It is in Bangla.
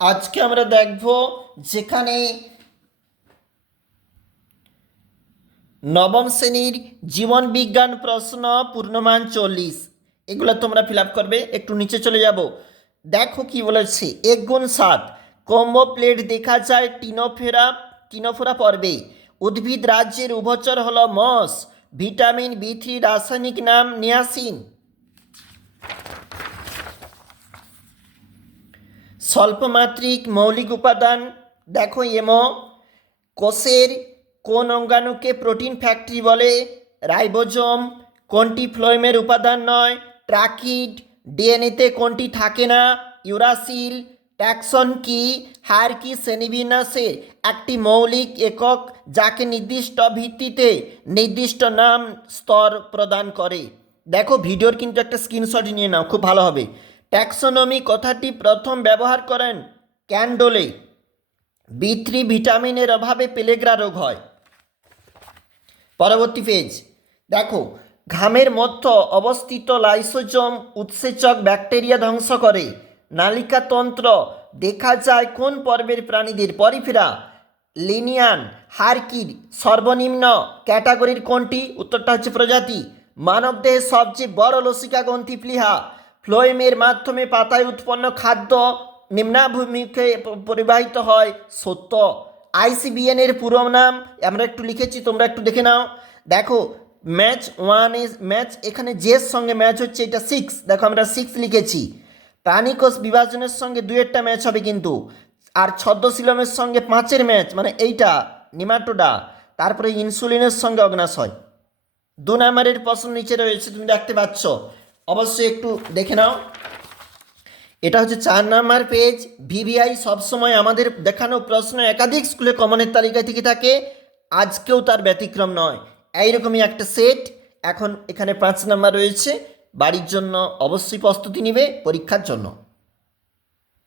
আজকে আমরা দেখব যেখানে নবম শ্রেণীর জীবন বিজ্ঞান প্রশ্ন পূর্ণমান 40 এগুলো তোমরা ফিল আপ করবে। একটু নিচে চলে যাব, দেখো কি বলেছে। 1 × 7 কম্বো প্লেট দেখা যায় টিনোফোরা পর্বে। উদ্ভিদ রাজ্যের উভচর হলো মস। ভিটামিন B3 রাসায়নিক নাম নিয়াসিন। স্বল্পমাত্রিক মৌলিক উপাদান দেখো এমো। কোষের কোন অঙ্গাণুকে প্রোটিন ফ্যাক্টরি বলে? রাইবোজোম। কোনটি ফ্লোয়েমের উপাদান নয়? ট্রাকিড। ডিএনএতে কোনটি থাকে না? ইউরাসিল। ট্যাক্সন কি? হায়ারার্কি শ্রেণীবিন্যাসের একটি মৌলিক একক যাকে নির্দিষ্ট ভিত্তিতে নির্দিষ্ট নাম স্তর প্রদান করে। দেখো ভিডিওর কিন্তু একটা স্ক্রিনশট নিয়ে নাও, খুব ভালো হবে। ট্যাক্সোনমি কথাটি প্রথম ব্যবহার করেন ক্যান্ডলে। B3 ভিটামিনের অভাবে পেলেগ্রা রোগ হয়। পরবর্তী পেজ দেখো, ঘামের মধ্যে অবস্থিত লাইসোজোম উৎসেচক ব্যাকটেরিয়া ধ্বংস করে। নালিকাতন্ত্র দেখা যায় কোন পর্বের প্রাণীদের? পরিফেরা। লিনিয়ান। হায়ারার্কির সর্বনিম্ন ক্যাটাগরির কোনটি? উত্তরটা হচ্ছে প্রজাতি। মানবদেহের সবচেয়ে বড় লসিকা গ্রন্থি প্লীহা। ফ্লোয়েমের মাধ্যমে পাতায় উৎপন্ন খাদ্য নিম্নাভিমুখে পরিবাহিত হয়। সত্য। ICBN এর পুরো নাম আমরা একটু লিখেছি, তোমরা একটু দেখে নাও। দেখো ম্যাচ এখানে জের সঙ্গে ম্যাচ হচ্ছে, এটা 6। দেখো আমরা 6 লিখেছি। প্রাণীকোষ বিভাজনের সঙ্গে 2-টা ম্যাচ হবে কিন্তু, আর ছদ্মশিলমের সঙ্গে 5-এর ম্যাচ, মানে এইটা নিমাটোডা। তারপরে ইনসুলিনের সঙ্গে অগ্নাশয়। 2 নম্বরের প্রশ্ন নিচে রয়েছে, তুমি দেখতে পাচ্ছ, অবশ্যই একটু দেখে নাও। এটা হচ্ছে 4 নম্বর পেজ। VVI সবসময় আমাদের দেখানো প্রশ্ন একাধিক স্কুলে কমনের তালিকা থেকে থাকে, আজকেও তার ব্যতিক্রম নয়। এইরকমই একটা সেট। এখন এখানে 5 নম্বর রয়েছে। বাড়ির জন্য অবশ্যই প্রস্তুতি নিবে পরীক্ষার জন্য।